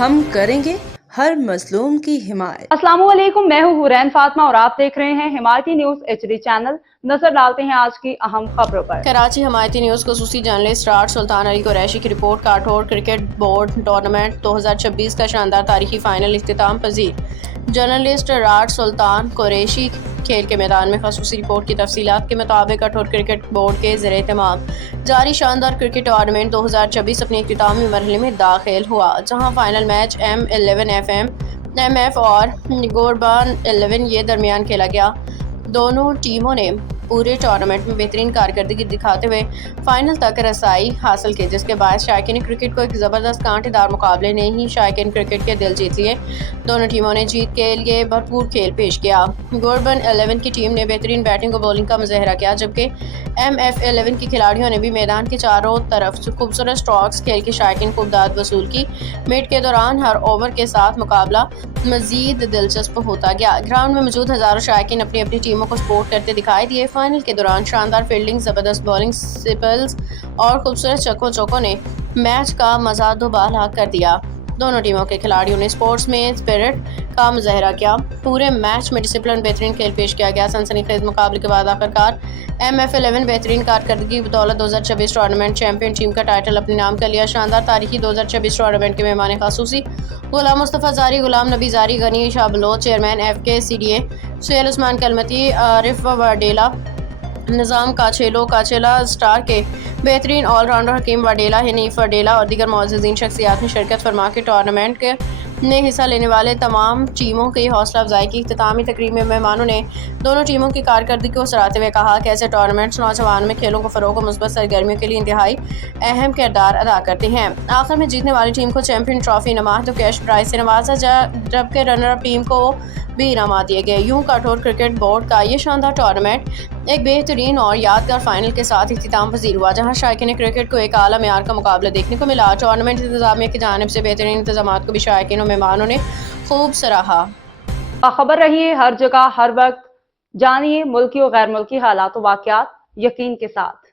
हम करेंगे हर मजलूम की हिमायत। अस्सलाम वालेकुम, मैं हूँ हुरैन फातिमा और आप देख रहे हैं हिमायती न्यूज HD चैनल। नजर डालते हैं आज की अहम खबरों पर। कराची हिमायती न्यूज खसूसी जर्नलिस्ट राड सुल्तान अली कुरैशी की रिपोर्ट। काठौर क्रिकेट बोर्ड टूर्नामेंट 2026 का शानदार तारीखी फाइनल इख्तिताम पजीर। जर्नलिस्ट राड सुल्तान कुरैशी खेल के मैदान में खसूसी रिपोर्ट की तफसीलात के मुताबिक काठौर क्रिकेट बोर्ड के ज़ेरे एहतमाम जारी शानदार क्रिकेट टूर्नामेंट 2026 अपने इख्तितामी मरहले में दाखिल हुआ, जहाँ फाइनल मैच M11 FM और गोरबान 11 ये दरमियान खेला गया। दोनों टीमों ने पूरे टूर्नामेंट में बेहतरीन कारकर्दगी दिखाते हुए फाइनल तक रसाई हासिल की, जिसके बाद शायकीन क्रिकेट को एक ज़बरदस्त कांटेदार मुकाबले ने ही शायकीन क्रिकेट के दिल जीत लिए। दोनों टीमों ने जीत के लिए भरपूर खेल पेश किया। गोरबन 11 की टीम ने बेहतरीन बैटिंग और बॉलिंग का मुजाहरा किया, जबकि MF11 के खिलाड़ियों ने भी मैदान के चारों तरफ खूबसूरत स्ट्रोक्स खेल के शायकीन को दाद वसूल की। मिड के दौरान हर ओवर के साथ मुकाबला मजीद दिलचस्प होता गया। ग्राउंड में मौजूद हज़ारों शायकीन अपनी अपनी टीमों को सपोर्ट करते दिखाई दिए। फाइनल के दौरान शानदार फील्डिंग, ज़बरदस्त बॉलिंग, सिपल्स और खूबसूरत चक्कों चौकों ने मैच का मज़ा दोबाला कर दिया। दोनों टीमों के खिलाड़ियों ने स्पोर्ट्स में स्पिरिट का मुजाहरा किया। पूरे मैच में डिसिप्लिन बेहतरीन खेल पेश किया गया। सनसनीखेज मुकाबले के बाद आखिरकार MF11 बेहतरीन कारकर्दगी की बदौलत 2026 टूर्नामेंट चैंपियन टीम का टाइटल अपने नाम कर लिया। शानदार तारीखी 2026 टूर्नामेंट के मेहमान खसूसी गुलाम मुस्तफ़ा ज़ारी, Ghulam Nabi Zari, Ghani Shah Baloch, chairman FK CDA, Suhail Usman Kalmati, Arif Wadela, Nizam Kachela star के बेहतरीन ऑलराउंडर हकीम वाडेला, हनीफ वाडेला और दीगर मुअज़्ज़िज़ीन शख्सियात ने शिरकत फरमा के टूर्नामेंट के में हिस्सा लेने वाले तमाम टीमों की हौसला अफजाई की। इख्तितामी तकरीब में मेहमानों ने दोनों टीमों की कारकर्दगी को सराहते हुए कहा कि ऐसे टूर्नामेंट्स नौजवानों में खेलों को फ़रोग़ और मुस्बत सरगर्मियों के लिए इंतहाई अहम किरदार अदा करते हैं। आखिर में जीतने वाली टीम को चैंपियन ट्रॉफी, नमाज और कैश प्राइज से नवाजा, जबकि रनर अप टीम को भी इनामात दिए गए। यूं काठौर क्रिकेट बोर्ड का ये शानदार टूर्नामेंट एक बेहतरीन और यादगार फाइनल के साथ इख्तिताम पजीर हुआ, जहां शायकीन क्रिकेट को एक आला मेयार का मुकाबला देखने को मिला। टूर्नामेंट इंतजामिया की जानिब से बेहतरीन इंतजाम को भी शायकीन और मेहमानों ने खूब सराहा। खबर रही है हर जगह हर वक्त, जानिए मुल्की और गैर मुल्की हालात और वाक़यात यकीन के साथ।